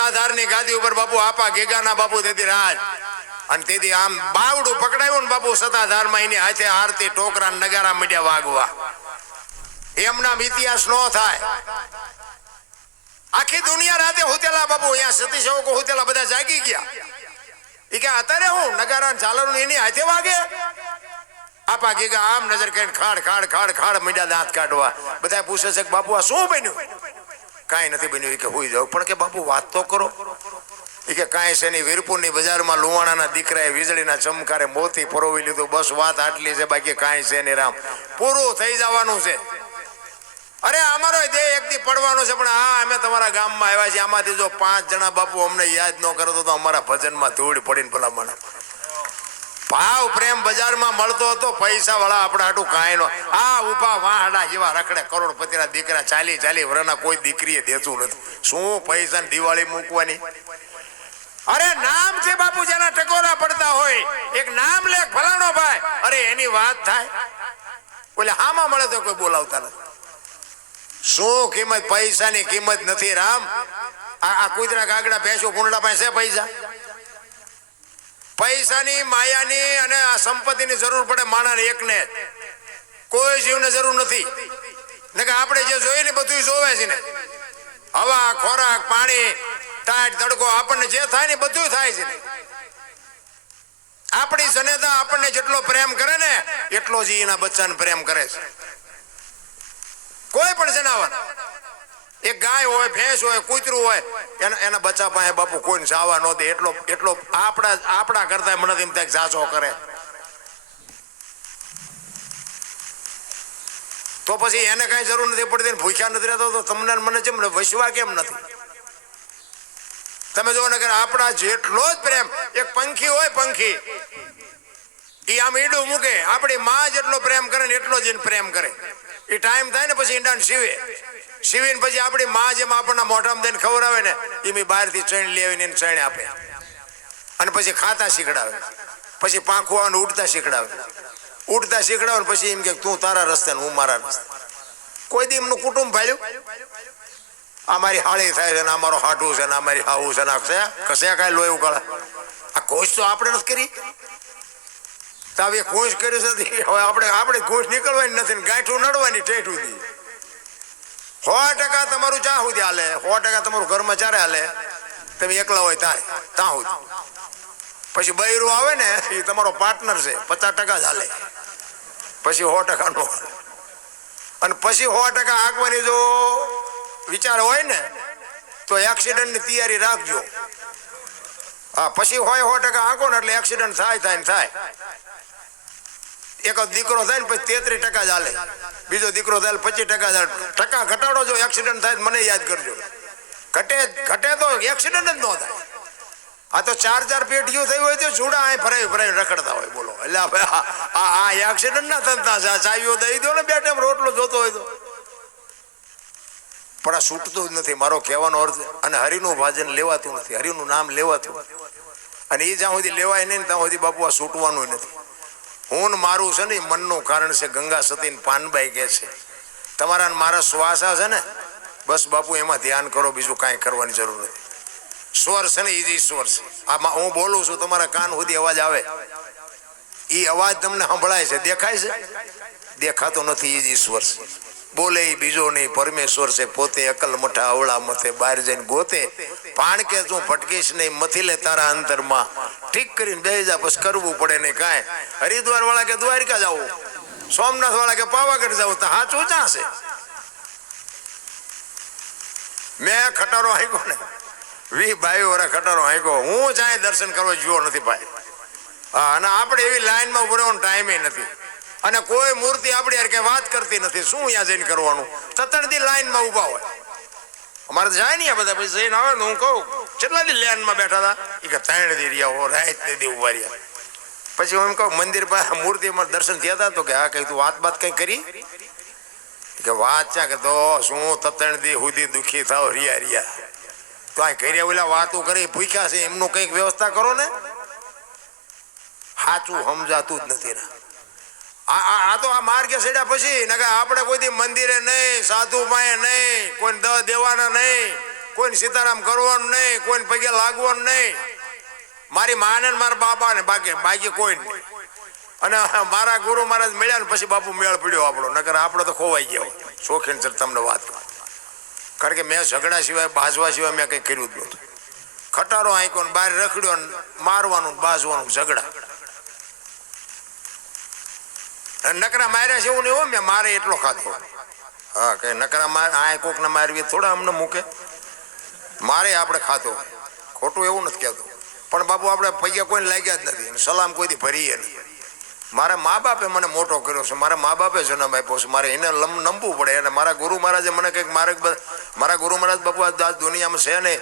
સત્તાધારની ગાદી ઉપર બાપુ આપા ગેગાના બાપુ તેથી રાજ અને તેથી આમ બાવડું પકડાયું ને બાપુ સત્તાધારમાં એની હાથે આરતી ટોકરા નગારા મીડિયા વાગવા એમના ઇતિહાસ નો થાય આખી દુનિયા રાતે હોતેલા બાપુ અહીંયા સતી સેવકો હોતેલા બધા જાગી ગયા એ કે અત્યારે હું નગારા ઝાલર એની હાથે વાગે આપા ગેગા આમ નજર કરીને ખાડ ખાડ ખાડ ખાડ મીડિયા દાંત કાઢવા બધા પૂછે છે કે બાપુ આ શું બન્યું કાંઈ નથી બન્યું કે હોઈ જાવ પણ કે બાપુ વાત તો કરો એ કે કાંઈ છે નહીં વીરપુરની બજારમાં લુવાણાના દીકરાએ વીજળીના ચમકારે મોતી પરોવી લીધું બસ વાત આટલી છે બાકી કાંઈ છે નહીં રામ પૂરું થઈ જવાનું છે અરે અમારો દેહ એક દી પડવાનો છે પણ હા અમે તમારા ગામમાં આવ્યા છીએ આમાંથી જો 5 જણા બાપુ અમને યાદ ન કરતો તો અમારા ભજનમાં ધૂળ પડીને ભલા મને ભાવ પ્રેમ બજારમાં મળતો હતો પૈસા વાળા આપણા હાટું કાંઈ નો આ ઉભા વાહડા જેવા રખડે કરોડપતિના દીકરા 40 વર્ષના કોઈ દીકરીએ દેતું નથી શું પૈસા દિવાળી મૂકવાની અરે નામ છે બાપુ જેના ટકોરા પડતા હોય એક નામ લે ફલાણો ભાઈ અરે એની વાત થાય બોલે હામાં મળે તો કોઈ બોલાવતા નથી શું કિંમત પૈસાની કિંમત નથી રામ આ કુતરા કાગડા ભેંસો કુંડલા પાસે પૈસા પૈસાની માયાની અને આ સંપત્તિની જરૂર પડે માણસને એકને કોઈ જીવને જરૂર નથી ને કે આપણે જે જોઈએ ને બધું જોવે છે ને હવા ખોરાક પાણી ટાઈટ તડકો આપણને જે થાય ને બધું થાય છે આપણી જનેતા આપણને જેટલો પ્રેમ કરે ને એટલો જ એના બચ્ચાને પ્રેમ કરે છે કોઈ પણ જનાવર એક ગાય હોય ભેંસ હોય કૂતરું હોય એના બચ્ચા પાસે બાપુ કોઈને જાવા ન દે એટલો આપણા કરતા મને એમ થાય જાચો કરે તો પછી એને કઈ જરૂર નથી પડતી ભૂખ્યા નથી રહેતો તો તમને મને જેમ વસવા કેમ નથી તમે જો ને કે આપણા જેટલો જ પ્રેમ એક પંખી હોય પંખી એ આમ ઈંડું મૂકે આપણી માં જેટલો પ્રેમ કરે ને એટલો જ પ્રેમ કરે એ ટાઈમ થાય ને પછી ઈંડાને સીવીને પછી આપણી માં જેમ આપણને મોઢામાં દઈને ખવડાવે ને એ બહારથી ચણ લઈ આવીને ચણ આપે અને પછી ખાતા શીખડાવે પછી પાંખું ઉડતા શીખડાવે પછી એમ કે તું તારા રસ્તે હું મારા રસ્તે કોઈ દી એમનું કુટુંબ ભાલ્યું અમારી હાળી થાય છે ને અમારો હાટું છે ને અમારી હાવું છે ને કશે કાંઈ લોહી ઉગાડે આ કોશ તો આપણે નથી કરી તો હવે કોશ કર્યું છે હવે આપણે કોશ નીકળવાની નથી ને ગાંઠું નડવાની ટેઠું દી 100% તમારું ચા સુધી હાલે 100% તમારું ઘરમાં ચારે હાલે તમે એકલા હોય તારે ત્યાં સુધી પછી બૈરું આવે ને એ તમારો પાર્ટનર છે 50% જ હાલે પછી 100% નો હાલે અને પછી 100% આગવાની જો વિચાર હોય ને તો એક્સિડન્ટની તૈયારી રાખજો હા પછી હોય 100% આંકો ને એટલે એક્સિડન્ટ થાય એક દીકરો થાય ને પછી 33% જ હાલે બીજો દીકરો થાય 25% ટકા ઘટાડો જો એક્સિડન્ટ થાય મને યાદ કરજો ઘટે તો એક્સિડન્ટ જ ન થાય આ તો 4 પેટીઓ થઈ હોય તો જુડા અહીં ફરાવી રખડતા હોય બોલો એટલે આ એક્સિડન્ટ ના થતા ચાવીઓ દઈ દો ને 2 ટાઈમ રોટલો જોતો હોય તો પણ આ છૂટતું જ નથી મારો કહેવાનો અર્થ અને હરિનું ભાજન લેવાતું નથી હરિનું નામ લેવાતું અને એ જ્યાં સુધી લેવાય નહીં ત્યાં સુધી બાપુ આ છૂટવાનું નથી હું મારું છે ને મનનું કારણ છે ગંગા સતી પાનબાઈ કહે છે તમારા મારા શ્વાસા છે ને બસ બાપુ એમાં ધ્યાન કરો બીજું કાંઈ કરવાની જરૂર નથી સ્વર છે ને એ જ ઈશ્વર છે આમાં હું બોલું છું તમારા કાન સુધી અવાજ આવે એ અવાજ તમને સંભળાય છે દેખાય છે દેખાતો નથી એ જ ઈશ્વર છે બોલે એ બીજો નહીં પરમેશ્વર છે પોતે અકલ મઠા અવળા મથે બહાર જઈને ગોતે પાણ કે તું ભટકીશ નહીં મથી લે તારા અંતરમાં ઠીક કરીને બેસી જા બસ કરવું પડે નહીં કાંઈ હરિદ્વાર વાળા કે દ્વારકા જવું સોમનાથ વાળા કે પાવાગઢ જવું તો હાચું ક્યાં છે મેં ખટારો હાંક્યો ને 20-22 વર્ષ ખટારો હાંક્યો હું ચાહે દર્શન કરવા જોયો નથી ભાઈ હા અને આપણે એવી લાઈનમાં ઉભો રહેવાનો ટાઈમે નથી અને કોઈ મૂર્તિ આપણી યાર કે વાત કરતી નથી શું અહીંયા જઈને કરવાનું 7 દી લાઈનમાં ઊભા હોય અમારે જાય નહીં બધા પછી જઈને આવે ને હું કહું કેટલા દી લાઈનમાં બેઠા હતા એ કે 3 દી રહ્યા હો રાત દી ઉભા રહ્યા પછી હું એમ કહું મંદિર પાસે મૂર્તિમાં દર્શન થયા હતા તો કે હા કઈ તું વાત કઈ કરી કે વાત ચા કે તો શું 3 દી સુધી દુઃખી થાવ રિયા તો આ ઘરે ઓલા વાતો કરી ભૂખ્યા છે એમનું કંઈક વ્યવસ્થા કરો ને સાચું સમજાતું જ નથી ને આ તો આ માર્ગે ચડ્યા પછી ને આપણે કોઈ દી મંદિરે નહીં સાધુ પાસે નહીં કોઈ દ દેવાના નહીં કોઈને સીતારામ કરવાનું નહીં, કોઈને પગે લાગવાનું નહીં. મારી માને ને મારા બાપા ને બાકી કોઈ નહીં. અને મારા ગુરુ મહારાજ મળ્યા ને પછી બાપુ મેળ પડ્યો આપણો, નકર આપણે તો ખોવાઈ ગયા. શોખીન સર તમને વાત કરું, કારણ કે મેં ઝઘડા સિવાય બાજવા સિવાય મેં કંઈ કર્યું જ નહોતું. ખટારો આંક્યો ને બહાર રખડ્યો ને મારવાનું બાજવાનું ઝઘડા. નકરા માર્યા છે એવું નહીં હોય, મેં મારે એટલો ખાતો. હા કઈ નકરા માર આ કોક ને મારવી થોડા અમને મૂકે, મારે આપણે ખાતો, ખોટું એવું નથી કહેતો. પણ બાપુ આપણે પૈયા કોઈને લાગ્યા જ નથી, સલામ કોઈથી ભરીએ નહીં. મારા મા બાપે મને મોટો કર્યો છે, મારા મા બાપે જન્મ આપ્યો છે, મારે એને નમવું પડે. અને મારા ગુરુ મહારાજે મને કંઈક મારા ગુરુ મહારાજ બાપુ આ દુનિયામાં છે નહીં,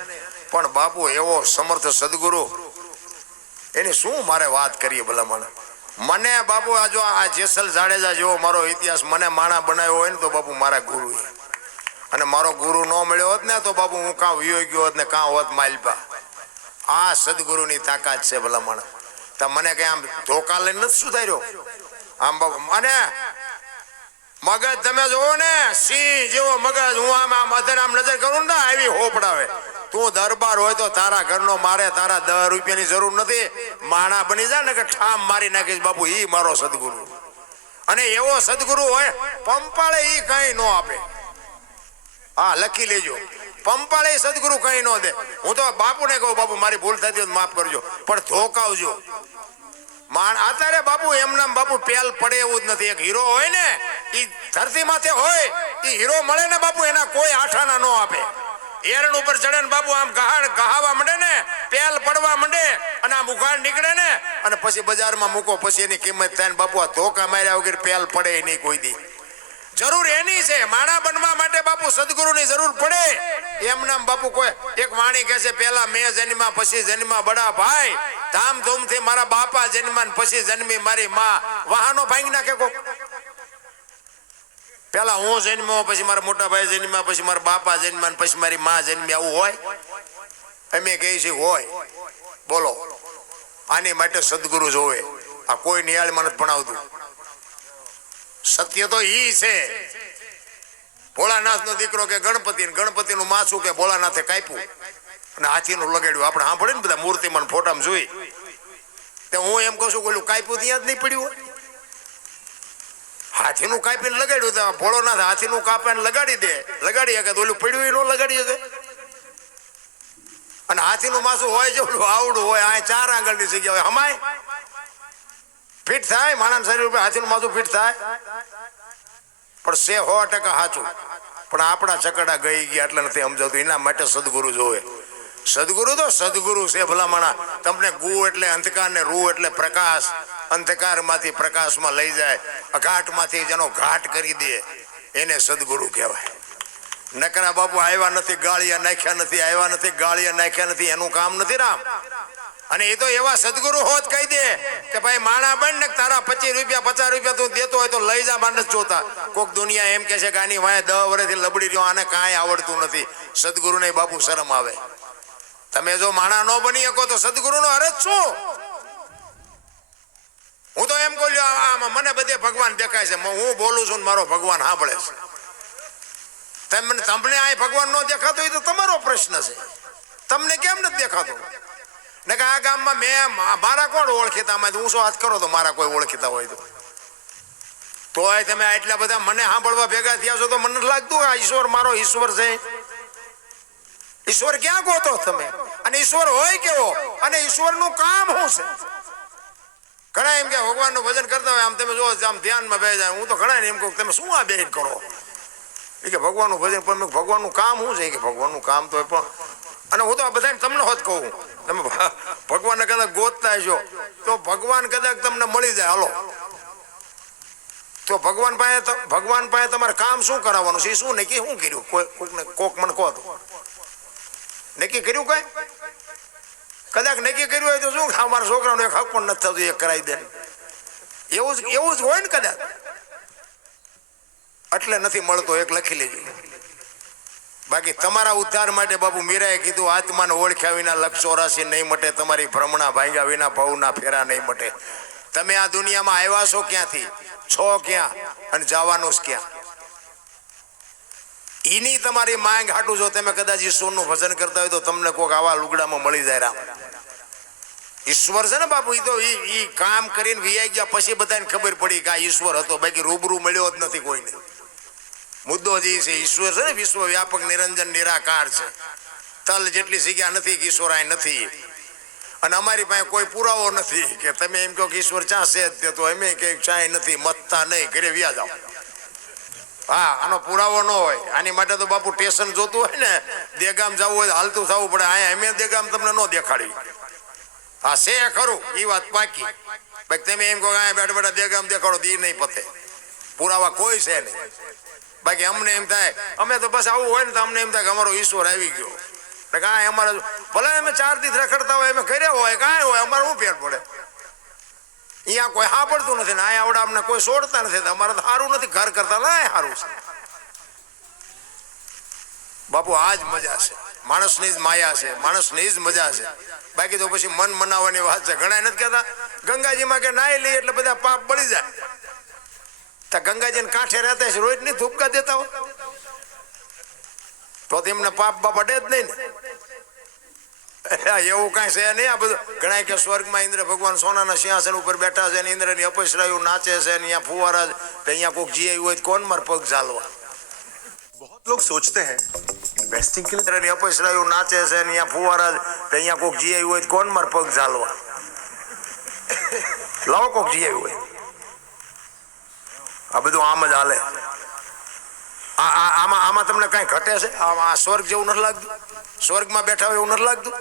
પણ બાપુ એવો સમર્થ સદગુરુ, એની શું મારે વાત કરીએ ભલા. મને બાપુ આ જો આ જેસલ જાડેજા જેવો મારો ઇતિહાસ મને માણા બનાવ્યો હોય ને તો બાપુ મારા ગુરુ. અને મારો ગુરુ ન મળ્યો હોત ને તો બાપુ હું કાં વિયો ગયો હોત ને કાં હોત માલપા. આ સદગુરુની તાકાત છે ભલા. તો મને કઈ આમ ધોકા લઈને નથી સુધાર્યો આમ બાપુ. અને મગજ તમે જોવો ને સિંહ જેવો મગજ, હું આમ અધર આમ નજર કરું ને આવી હોપડાવે. તું દરબાર હોય તો તારા ઘરનો મારે તારા 10 રૂપિયાની જરૂર નથી. માણા બની જાય ને કે ઠામ મારી નાખીશ બાપુ, ઈ મારો સદગુરુ. અને એવો સદગુરુ હોય પંપાળે ઈ કઈ ન આપે. હા લખી લેજો, પંપાળે સદગુરુ કઈ ન દે. હું તો બાપુને કહું બાપુ મારી ભૂલ થતી હોય માફ કરજો, પણ ધોકાવજો. અત્યારે બાપુ એમના બાપુ પેલ પડે એવું જ નથી. એક હીરો હોય ને ઈ ધરતી માથે હોય, ઈ હીરો મળે ને બાપુ એના કોઈ આઠાના ન આપે. એરણ ઉપર ચડે ને બાપુ આમ ગહાવા માંડે ને, પેલ પડવા માંડે અને આમ ઉઘાડ નીકળે ને, અને પછી બજારમાં મૂકો પછી એની કિંમત થાય ને બાપુ. આ ધોકા માર્યા વગર પેલ પડે નહીં કોઈ દી. જરૂર એની છે માણા બનવા માટે બાપુ, સદગુરુની જરૂર પડે. એમ નામ બાપુ કોઈ એક વાણી કહે છે, પેલા મેં જન્મા પછી જન્મા બડા ભાઈ, ધામધૂમથી મારા બાપા જન્મા પછી જન્મી મારી માં. વાહનો ભાંગી નાખે કોક. પેલા હું જન્મ્યો પછી મારા મોટા ભાઈ જન્મ્યા પછી મારા બાપા જન્મ્યા પછી મારી માં જન્મી, આવું હોય? અમે કહી છીએ હોય. બોલો, આની માટે સદગુરુ જોવે. આ કોઈ નિહાળમાં નથી ભણાવતું. સત્ય તો ઈ છે. ભોળાનાથ નો દીકરો કે ગણપતિ નું માથું કે ભોળાનાથે કાપ્યું અને હાથીનું લગાડ્યું. આપણે સાંભળે ને બધા મૂર્તિમાં ફોટામાં જોઈ. હું એમ કહું છું કે કાપ્યું ત્યાં જ નહીં પડ્યું. હાથીનું કાપીને લગાડ્યું તો ભોળોનાથ હાથીનું કાપીને લગાડી દે, લગાડી શકે તો ઓલું પડ્યું એ ન લગાડી શકે. અને હાથીનું માથું હોય છે ઓલું આવડું હોય, આ 4 આંગળની જગ્યા હોય, હમાય ફિટ થાય માણસ શરીર ઉપર હાથીનું માથું ફિટ થાય. પણ છે 100% સાચું, પણ આપણા ચકડા ગઈ ગયા એટલે નથી સમજાતું. એના માટે સદગુરુ જોવે. સદગુરુ તો સદગુરુ છે ભલા માણા. તમને ગુ એટલે અંધકાર ને રૂ એટલે પ્રકાશ. અંધકાર માંથી પ્રકાશમાં લઈ જાય, અઘાટ માંથી જેનો ઘાટ કરી દે એને સદગુરુ કહેવાય. નકરા બાપુ આવ્યા નથી ગાળિયા નાખ્યા નથી, આવ્યા નથી ગાળિયા નાખ્યા નથી, એનું કામ નથી રામ. અને એ તો એવા સદગુરુ હોત કહી દે કે ભાઈ માણા બન ને તારા 25 રૂપિયા 50 રૂપિયા તું દેતો હોય તો લઈ જા. માનસ જોતા કોક દુનિયા એમ કે છે કે આની વાંહે 10 વર્ષથી લબડી રહ્યો, આને કાંઈ આવડતું નથી. સદગુરુ ને બાપુ શરમ આવે. તમે જો માણા ન બની શકો તો સદગુરુ નો અરજ શું? હું તો એમ કહું આમાં મને બધે ભગવાન દેખાય છે, હું બોલું છું મારો ભગવાન સાંભળે છે. તમને આ ભગવાન નો દેખાતો હોય તો તમારો પ્રશ્ન છે. તમને કેમ નથી દેખાતો? ને કે આ ગામમાં મેં મારા કોણ ઓળખીતા, હું શું હાથ કરો તો મારા કોઈ ઓળખીતા હોય તોય તમે આટલા બધા મને સાંભળવા ભેગા થયા છો તો મને લાગતું આ ઈશ્વર મારો ઈશ્વર છે. ઈશ્વર ક્યાં ગોતો તમે? અને ઈશ્વર હોય કેવો? અને ઈશ્વર નું કામ શું છે? ઘણા એમ કે ભગવાન નું ભજન કરતા હોય, આમ તમે જો આમ ધ્યાનમાં બેસી જાય. હું તો ઘણા એમ કહું તમે શું આ બેહીને કરો? એ કે ભગવાન નું ભજન, પણ ભગવાન નું કામ શું છે? કે ભગવાન નું કામ તો પણ, અને હું તો આ બધાને તમને હોત કહું, તમે ભગવાનને કદાચ ગોતતા છો તો ભગવાન કદાચ તમને મળી જાય. હાલો તો ભગવાન પાસે તમારે કામ શું કરાવવાનું છે? શું નક્કી શું કર્યું? કોક મને કહો તો નક્કી કર્યું કઈ? કદાચ નક્કી કર્યું હોય તો શું અમારા છોકરાનું એક હક પણ નથી થતું, એ કરાવી દે. એવું જ હોય ને કદાચ. એટલે નથી મળતો. એક લખી લેજો. બાકી તમારા ઉદ્ધાર માટે બાપુ મીરાએ કીધું આત્માને ઓળખ્યા વિના લક્ષ 84 નહીં મટે, તમારી ભ્રમણા ભાંગ્યા વિના ભવના ફેરા નહીં મટે. તમે આ દુનિયામાં આવ્યા છો ક્યાંથી, છો ક્યાં અને જવાનું ક્યાં? એની તમારી માંગ હાટું જો તમે કદાચ ઈશ્વરનું ભજન કરતા હોય તો તમને કોઈક આવા લુગડામાં મળી જાય રામ. ઈશ્વર છે ને બાપુ, એ તો ઈ કામ કરીને વિયાઈ ગયા પછી બધાને ખબર પડી કે આ ઈશ્વર હતો, બાકી રૂબરૂ મળ્યો જ નથી કોઈને. મુદ્દો જે છે ઈશ્વર છે ને, વિશ્વ વ્યાપક નિરંજન નિરાકાર છે. તલ જેટલી જગ્યા નથી કે ઈશ્વર અહીં નથી. અને અમારી પાસે કોઈ પુરાવો નથી કે તમે એમ કહો કે ઈશ્વર ચા છે જ, તો અમે કઈ ચાય નથી, મતતા નહીં, ઘરે વ્યા જાઓ. હા, આનો પુરાવો ન હોય. આની માટે તો બાપુ સ્ટેશન જોતું હોય ને, દેગામ જવું હોય હાલતું થવું પડે. અહીંયા અમે દેગામ તમને ન દેખાડી. હા છે ખરું, એ વાત પાકી. ભાઈ તમે એમ કહો અહીંયા બેઠા બેઠા દેગામ દેખાડો, દી નહીં પતે. પુરાવા કોઈ છે નહીં. બાકી અમને એમ થાય, અમે તો બસ આવું હોય ને તો અમને એમ થાય કે અમારો ઈશ્વર આવી ગયો. કાંઈ અમારે ભલે અમે 4 દિવસ રખડતા હોય, અમે કર્યા હોય, કાંઈ હોય, અમારે શું ફેર પડે? અહીંયા કોઈ હા પડતું નથી ને અહીંયા આવડે અમને કોઈ છોડતા નથી. અમારે તો સારું નથી, ઘર કરતા લાય સારું છે. બાપુ આ જ મજા છે, માણસની જ માયા છે, માણસની જ મજા છે. બાકી તો પછી મન મનાવવાની વાત છે. ઘણા નથી કહેતા ગંગાજીમાં કે નાઈ લઈએ એટલે બધા પાપ બળી જાય. તો ગંગાજીને કાંઠે રહેતા છે, રોજ ની ધૂપકા દેતા હોય તો તેમને પાપ બાપા ડે જ નહીં ને. એવું કઈ છે નહીં. આ બધું ઘણા કે સ્વર્ગમાં ઇન્દ્ર ભગવાન સોનાના સિંહાસન ઉપર બેઠા છે, ઇન્દ્રની અપસરાયું નાચે છે, અહીંયા ફુવારા છે, અહીંયા કોઈક જી આવ્યું હોય કોણ માર પગ ઝાલવા. बहुत लोग सोचते हैं इन्वेस्टिंग के लिए ઇન્દ્રની અપસરાયું નાચે છે, અહીંયા ફુવારા છે, અહીંયા કોઈક જી આવ્યું હોય કોણ માર પગ ઝાલવા. લાવો કોઈક જી આવ્યું હોય. આ બધું આમ જ હાલે. આમાં તમને કઈ ઘટે છે? આ સ્વર્ગ જેવું નથી લાગતું? સ્વર્ગમાં બેઠા હોય એવું નથી લાગતું?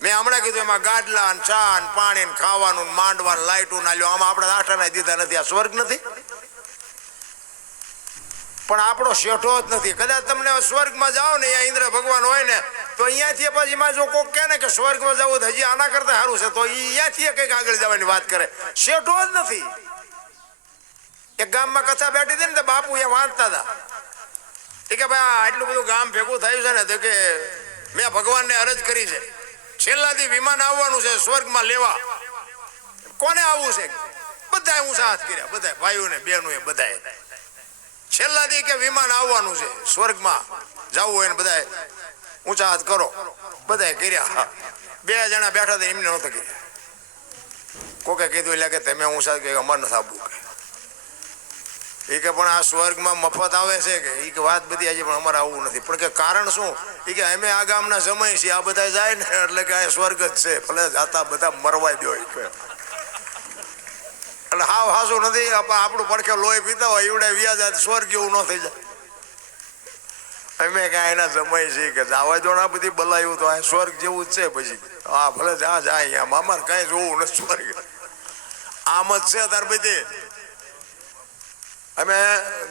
મેં હમણાં કીધું એમાં ગાડલા ચા પાણી ખાવાનું માંડવાનું લાઈટું ના લ્યો. આમાં આપણે આઠાના દીધા નથી. આ સ્વર્ગ નથી? પણ આપણો શેઠો જ નથી. કદાચ તમને સ્વર્ગમાં જાઓ ને, અહીંયા ઇન્દ્ર ભગવાન હોય ને, તો અહીંયાથી પછી જો કોઈક કહે ને કે સ્વર્ગમાં જવું તો હજી આના કરતા સારું છે, તો અહીંયાથી કંઈક આગળ જવાની વાત કરે. શેઠો જ નથી. એક ગામમાં કથા બેઠી હતી ને, તો બાપુ એ વાંચતા હતા કે ભાઈ આટલું બધું ગામ ભેગું થયું છે ને, તો કે મેં ભગવાનને અરજ કરી છે, છેલ્લાથી વિમાન આવવાનું છે સ્વર્ગમાં લેવા. કોને આવવું છે? બધાએ ઊંચા હાથ કર્યા, બધા ભાઈઓને બહેનોએ બધાએ. છેલ્લાથી કે વિમાન આવવાનું છે સ્વર્ગમાં જવું હોય ને, બધાએ ઊંચા હાથ કરો. બધાએ કર્યા. 2 જણા બેઠા હતા, એમને નહોતા કર્યા. કોકે કીધું એટલે કે તમે ઊંચા કે અમારે નથી આવવું. એ કે પણ આ સ્વર્ગમાં મફત આવે છે કે એ કે વાત બધી આજે, પણ અમારે આવવું નથી. પણ કે કારણ શું? એ કે અમે આ ગામના સમય છીએ, આ બધા જાય ને એટલે કે આ સ્વર્ગ જ છે, ભલે જાતા બધા મરવાઈ દો. એટલે હાવ હાસું નથી. આપણું પડખે લોહી પીતા હોય એવડે વ્યાજ સ્વર્ગ જેવું ન થઈ જાય. અમે કાંઈ એના સમય છીએ કે જવા દો ને, બધી બલાયું તો આ સ્વર્ગ જેવું જ છે. પછી હા ભલે જા જાય, અહીંયા અમારે કાંઈ જોવું નથી. સ્વર્ગ આમ જ છે તાર બધી. અમે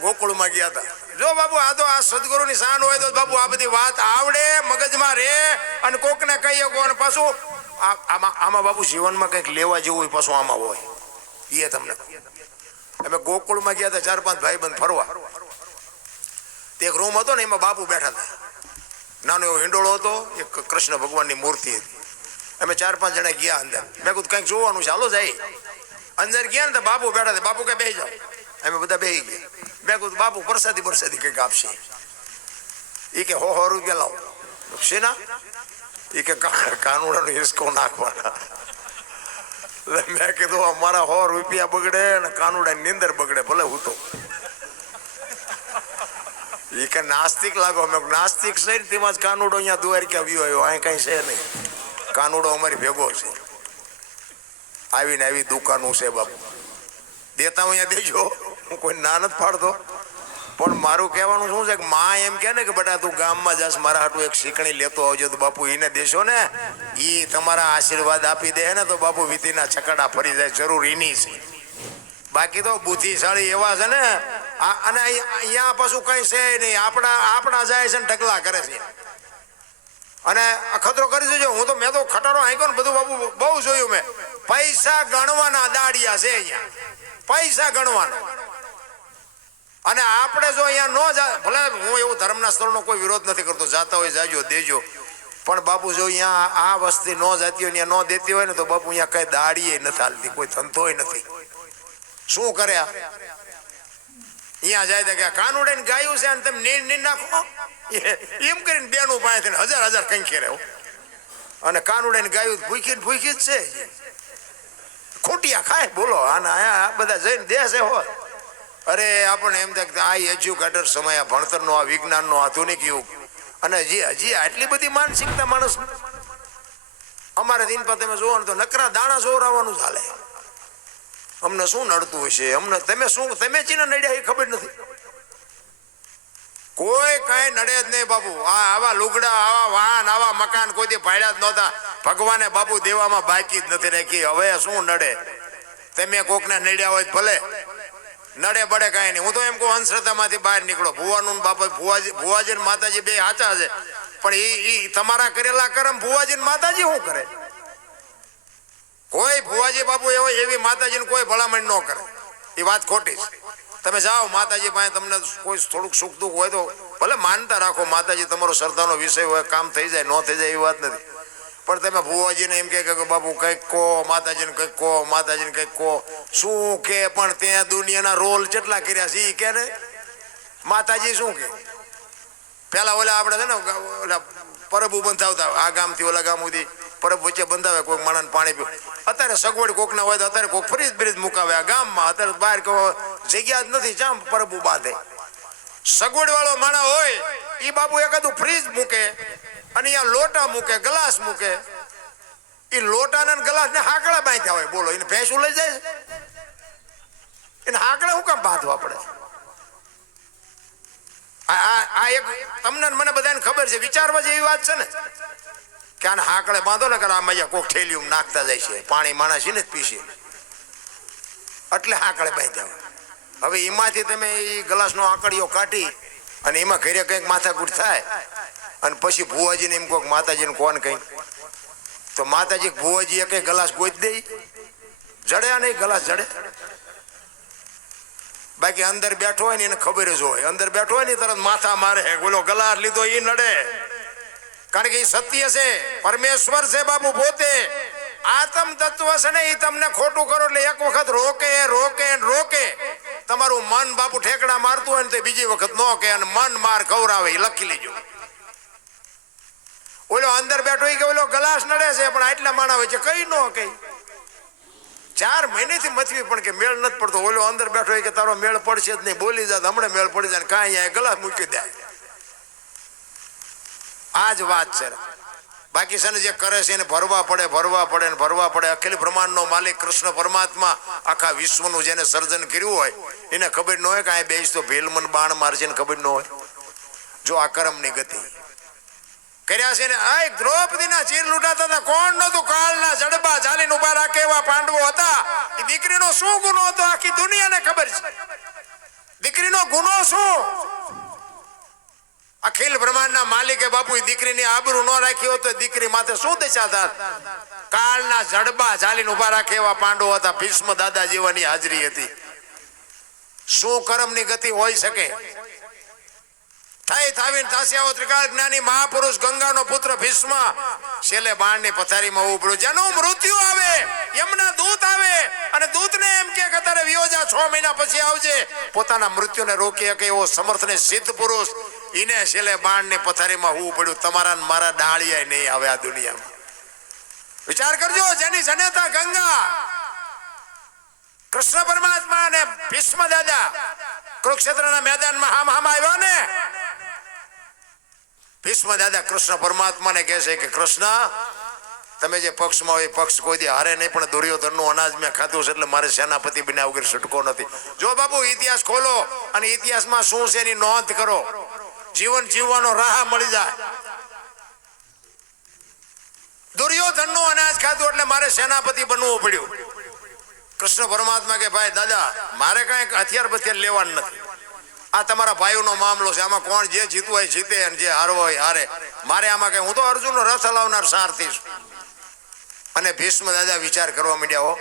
ગોકુળમાં ગયા હતા. જો બાપુ આ તો આ સદગુરુની શાન હોય તો બાપુ આ બધી વાત આવડે, મગજમાં રે, અને કોકને કહીએ કોણ પાછું આમાં બાપુ જીવનમાં કંઈક લેવા જેવું હોય પાછું આમાં હોય. એ તમને અમે ગોકુળમાં ગયા હતા, 4-5 ભાઈબંધ ફરવા. તે એક રૂમ હતો ને, એમાં બાપુ બેઠા હતા. નાનો એવો હિંડોળો હતો, એક કૃષ્ણ ભગવાનની મૂર્તિ હતી. અમે 4-5 જણા ગયા અંદર. મેં કીધું કંઈક જોવાનું છે, હાલો જાય. અંદર ગયા ને તો બાપુ બેઠા હતા. બાપુ કે બેસી જાઓ. અમે બધા બેસી ગયા. મેં કીધું બાપુ પ્રસાદી કંઈક આપશે. એ કે 100 રૂપિયા લાવો. શેના? એ કે કાનુડાનો હિસકો નાખવાના. મેં કીધું અમારા 100 રૂપિયા બગડે ને કાનુડા નીંદર બગડે, ભલે હું તો. એ કે નાસ્તિક લાગો. મેં નાસ્તિક છે ને, તેમાં જ કાનુડો અહીંયા દ્વારકા વ્યુ આવ્યો. અહીં કઈ છે નહીં. કાનુડો અમારી ભેગો છે. આવીને આવી દુકાનો છે બાપુ. દેતા અહીંયા દેજો, હું કોઈ ના નથી પાડતો. પણ મારું કહેવાનું શું છે કે માં એમ કે ને કે બેટા તું ગામમાં જાસ, મારા હાટું એક શીકણી લેતો આવજો, તો બાપુ એને દેશો ને, એ તમારા આશીર્વાદ આપી દે ને, તો બાપુ વિધિના છકડા ફરી જાય. જરૂર એની છે. બાકી તો બુદ્ધિશાળી એવા છે ને, અને અહીંયા પાછું કઈ છે નહીં. આપણા જાય છે ને ઢગલા કરે છે, અને અખતરો કરી દેજો. મેં તો ખટારો હાંક્યો ને બધું બાપુ બહુ જોયું. મેં પૈસા ગણવાના દાડિયા છે અહીંયા, પૈસા ગણવાના. અને આપણે જો અહીંયા ન જાય, ભલે હું એવું ધર્મના સ્થળનો કોઈ વિરોધ નથી કરતો, જાતા હોય જાજો દેજો, પણ બાપુ જો અહીંયા આ વસ્તી ન જાતી હોય, ન દેતી હોય ને, તો બાપુ અહીંયા કઈ દાડીએ નથી હાલતી, કોઈ ધંધોય નથી. શું કર્યા? અહીંયા જાય તો કે કાનુડે ને ગાયું છે અને તમે નીર નીર નાખો એમ કરીને બેનું પાસે હજાર હજાર કંખી રહ્યો અને કાનુડે ને ગાયું ભૂખી જ છે ખોટિયા ખાય બોલો આના આ બધા જઈને દેશે હોત. અરે આપણને એમ થાય કે આ એજ્યુકેટર સમય આ ભણતરનો આ વિજ્ઞાનનો આધુનિક યુગ અને હજી આટલી બધી માનસિકતા માણસ અમારે દિન પર તમે જોવો ને તો નકરા દાણા જોરાવાનું ચાલે. અમને શું નડતું હશે અમને તમે ચીને નડ્યા એ ખબર નથી. કોઈ કઈ નડે જ નહીં બાપુ. આવા લુગડા આવા વાહન આવા મકાન કોઈ ભાડ્યા જ નહોતા. ભગવાને બાપુ દેવામાં બાકી જ નથી રાખી. હવે શું નડે? તમે કોકને નડ્યા હોય ભલે નડે બડે કઈ નહીં. હું તો એમ કહું અંધશ્રદ્ધામાંથી બહાર નીકળો. ભુવાનું બાપા ભુવાજી ને માતાજી બે સાચા છે પણ એ તમારા કરેલા કરમ ભુવાજી ને માતાજી શું કરે? કોઈ ભુવાજી બાપુ એવી માતાજીને કોઈ ભલામણ ન કરે. એ વાત ખોટી છે. તમે જાઓ માતાજી પાસે તમને કોઈ થોડુંક સુખ દુઃખ હોય તો ભલે માનતા રાખો. માતાજી તમારો શ્રદ્ધાનો વિષય હોય કામ થઈ જાય ન થઈ જાય એવી વાત નથી. પણ તમે ભુવાજીને એમ કે બાપુ કંઈક કહો માતાજીને કંઈક કહો માતાજીને કંઈક કહો શું કે પણ ત્યાં દુનિયાના રોલ કેટલા કર્યા છે એ કે ને માતાજી શું કે પેલા ઓલા આપણે છે ને ઓલા પરબુ બંધાવતા આ ગામથી ઓલા ગામ સુધી પરબ વચ્ચે બંધાવે કોઈક માણસ પાણી પીવું. અત્યારે સગવડ કોક ના હોય તો અત્યારે કોઈક ફ્રીજ બ્રીજ મુકાવે આ ગામમાં. અત્યારે બહાર જગ્યા જ નથી ચામ પરબુ બાંધે. સગવડ વાળો માણસ હોય એ બાપુ એકાદું ફ્રીજ મૂકે અને અહીંયા લોટા મૂકે ગ્લાસ મૂકે. એ લોટા ને ગ્લાસ ને હાકડા બાંધ્યા હોય બોલો એને ભેંસું લઈ જાય એને હાકડા શું કામ બાંધવા પડે? આ એક તમને મને બધાને ખબર છે વિચારવા જેવી વાત છે ને કે આને હાકડે બાંધો ને કરે આમાં કોક ઠેલિયું નાખતા જાય છે પાણી માણસ ને જ પીશે એટલે હાકડે બાંધ્યા હોય. હવે એમાંથી તમે એ ગ્લાસનો આકડીઓ કાઢી અને એમાં ઘરે કંઈક માથાકૂટ થાય અને પછી ભુવાજીને એમ કોક માતાજીને કોણ કંઈક તો માતાજી ભુવાજી એક ગ્લાસ ગોઈ દે જડે નહીં ગ્લાસ જડે. બાકી અંદર બેઠો હોય ને એને ખબર જ હોય. અંદર બેઠો હોય ને તરત માથા મારે બોલો ગ્લાસ લીધો એ નડે. કારણ કે એ સત્ય છે પરમેશ્વર છે બાપુ પોતે આત્મ તત્વ છે ને એ તમને ખોટું કરો એટલે એક વખત રોકે તમારું મન બાપુ ઠેકડા મારતું હોય ને તો બીજી વખત નો કે અને મન માર ખવરાવે એ લખી લેજો. ઓલો અંદર બેઠો કે ઓલો ગ્લાસ નડે છે પણ આટલા માણા હોય છે કઈ નો કઈ 4 મહિનેથી મથવી પણ કે મેળ નથી પડતો. ઓલો અંદર બેઠો કે તારો મેળ પડશે જ નહીં બોલી જાત હમણાં મેળ પડી જાય કાંઈ અહીંયા ગ્લાસ મૂકી દે. આ જ વાત છે. બાકી છે ને જે કરે છે એને ભરવા પડે. અખિલ બ્રહ્માંડનો માલિક કૃષ્ણ પરમાત્મા આખા વિશ્વનું જેને સર્જન કર્યું હોય એને ખબર ન હોય કે આ બેસ તો ભેલમન બાણ મારશે ને ખબર ન હોય. જો આ કર્મની ગતિ કર્યા છે ને આ દ્રૌપદીના ચીર લૂંટાતા હતા કોણ નતું? કાળના જડબા ઝાલીને ઉભા રાખે એવા પાંડવો હતા. એ દીકરીનો શું ગુનો હતો આખી દુનિયાને ખબર છે. દીકરીનો ગુનો શું? અખિલ બ્રહ્માંડના માલિકે બાપુ દીકરીની આબરૂ ન રાખી હોત તો દીકરી માથે શું દશા થાત? કાળના જડબા ઝાલીને ઉભા રાખે એવા પાંડવો હતા. ભીષ્મ દાદા જેવાની હાજરી હતી. શું કર્મની ગતિ હોઈ શકે? થાવીને થાસ્યાઓ ત્રિકાળ જ્ઞાની મહાપુરુષ ગંગાનો પુત્ર ભીષ્મ છેલ્લે બાણની પથારીમાં ઉભળ્યો. જેનું મૃત્યુ આવે યમના દૂત આવે અને દૂતને એમ કે અત્યારે વિયોજા 6 મહિના પછી આવજે. પોતાના મૃત્યુને રોકી શકે એવો સમર્થ ને સિદ્ધ પુરુષ એને છેલ્લે બાણની પથારીમાં હોવું પડ્યું. તમારા મારા ડાળિયા નહીં આવે આ દુનિયામાં. વિચાર કરજો. જેની જનેતા ગંગા કૃષ્ણ પરમાત્મા અને ભીષ્મ દાદા કુરુક્ષેત્રના મેદાનમાં હામ આવ્યો ને ભીષ્મ દાદા કૃષ્ણ પરમાત્માને કહે છે કે કૃષ્ણ તમે જે પક્ષમાં હોય પક્ષ કોઈ દી હારે નહીં પણ દુર્યોધનનું અનાજ મેં ખાધું છે એટલે મારે સેનાપતિ બન્યા વગર છૂટકો નથી. જો બાપુ ઇતિહાસ ખોલો અને ઇતિહાસમાં શું છે એની નોંધ કરો. જીવન જીવવાનો રાહ મળી જાય. દુર્યોધનનું અનાજ ખાધું એટલે મારે સેનાપતિ બનવું પડ્યું. કૃષ્ણ પરમાત્મા કે ભાઈ દાદા મારે કાંઈ હથિયાર બથિયાર લેવાનું નથી. આ તમારા ભાઈઓનો મામલો છે. આમાં કોણ જે જીતવું હોય જીતે અને જે હારવો હોય હારે. મારે આમાં કઈ હું તો અર્જુનનો રથ હલાવનાર સારથી છું. અને ભીષ્મ દાદા વિચાર કરવા માંડ્યા હો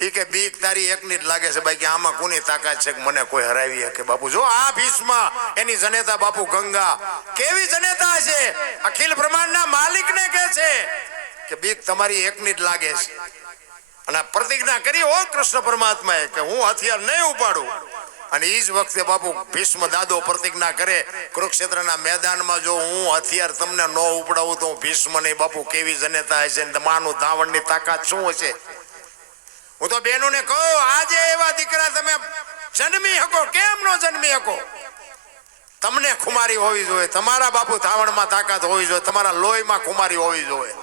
એ કે બીક તારી એકની જ લાગે છે બાકી આમાં કોની તાકાત છે કે મને કોઈ હરાવી શકે? બાપુ જો આ ભીષ્મ એની જનેતા બાપુ ગંગા કેવી જનેતા છે. અખિલ બ્રહ્માંડના માલિકને કહે છે કે બીક તમારી એકની જ લાગે છે. અને પ્રતિજ્ઞા કરી હો કૃષ્ણ પરમાત્માએ કે હું હથિયાર નહીં ઉપાડું. અને એ જ વખતે બાપુ ભીષ્મ દાદો પ્રતિજ્ઞા કરે, કુરુક્ષેત્રના મેદાનમાં જો હું હથિયાર તમને ન ઉપડાવું તો હું ભીષ્મ નહીં. બાપુ કેવી જનેતા હશે ને માનું ધાવણની તાકાત શું હશે. હું તો બહેનોને કહું, આજે એવા દીકરા તમે જન્મી શકો, કેમ નો જન્મી શકો? તમને ખુમારી હોવી જોઈએ, તમારા બાપુ ધાવણમાં તાકાત હોવી જોઈએ, તમારા લોહીમાં ખુમારી હોવી જોઈએ.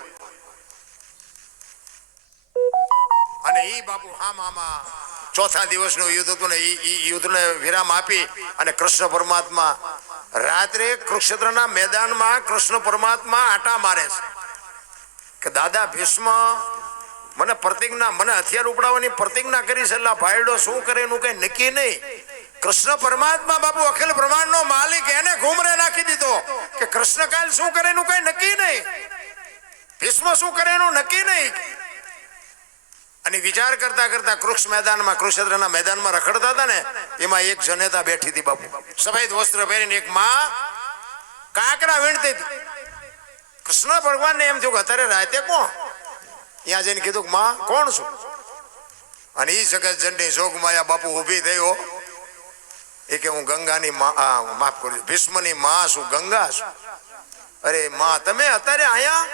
અને ઈ બાપુ હામાં ચોથા દિવસનું યુદ્ધ હતું ને ઈ યુદ્ધને વિરામ આપી અને કૃષ્ણ પરમાત્મા રાત્રે કુરુક્ષેત્રના મેદાનમાં કૃષ્ણ પરમાત્મા આટા મારે છે કે દાદા ભીષ્મ મને પ્રતિજ્ઞા, મને હથિયાર ઉપડાવવાની પ્રતિજ્ઞા કરી છે, એટલે ભાઈડો શું કરે એનું કઈ નક્કી નહીં. કૃષ્ણ પરમાત્મા બાપુ અખિલ બ્રહ્માંડનો માલિક, એને ઘુમરે નાખી દીધો કે કૃષ્ણ કાલ શું કરે એનું કઈ નક્કી નહીં, ભીષ્મ શું કરે એનું નક્કી નહીં. અને વિચાર કરતા કરતા કુરુક્ષેત્રના મેદાનમાં રખડતા હતા ને, એમાં એક જનેતા બેઠી હતી બાપુ, સફેદ વસ્ત્ર પહેરીને. એક માં કાંકરા વીણતી હતી. કૃષ્ણ ભગવાનને એમ થયું કે અત્યારે રાતે કોણ? ત્યાં જઈને કીધું કે માં કોણ છું? અને ઈ જગત જનની જોગમાયા બાપુ ઊભી થયો. એ કે હું ગંગાની માફ કરજો, ભીષ્મની માં છું, ગંગા છું. અરે માં તમે અત્યારે આયા?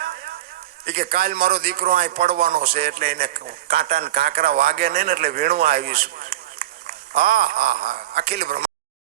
એ કે કાલ મારો દીકરો અહીં પડવાનો છે, એટલે એને કાંટા ને કાંકરા વાગે નહીં ને એટલે વીણવા આવીશું. હા હા હા, અખિલ બ્રહ્માંડ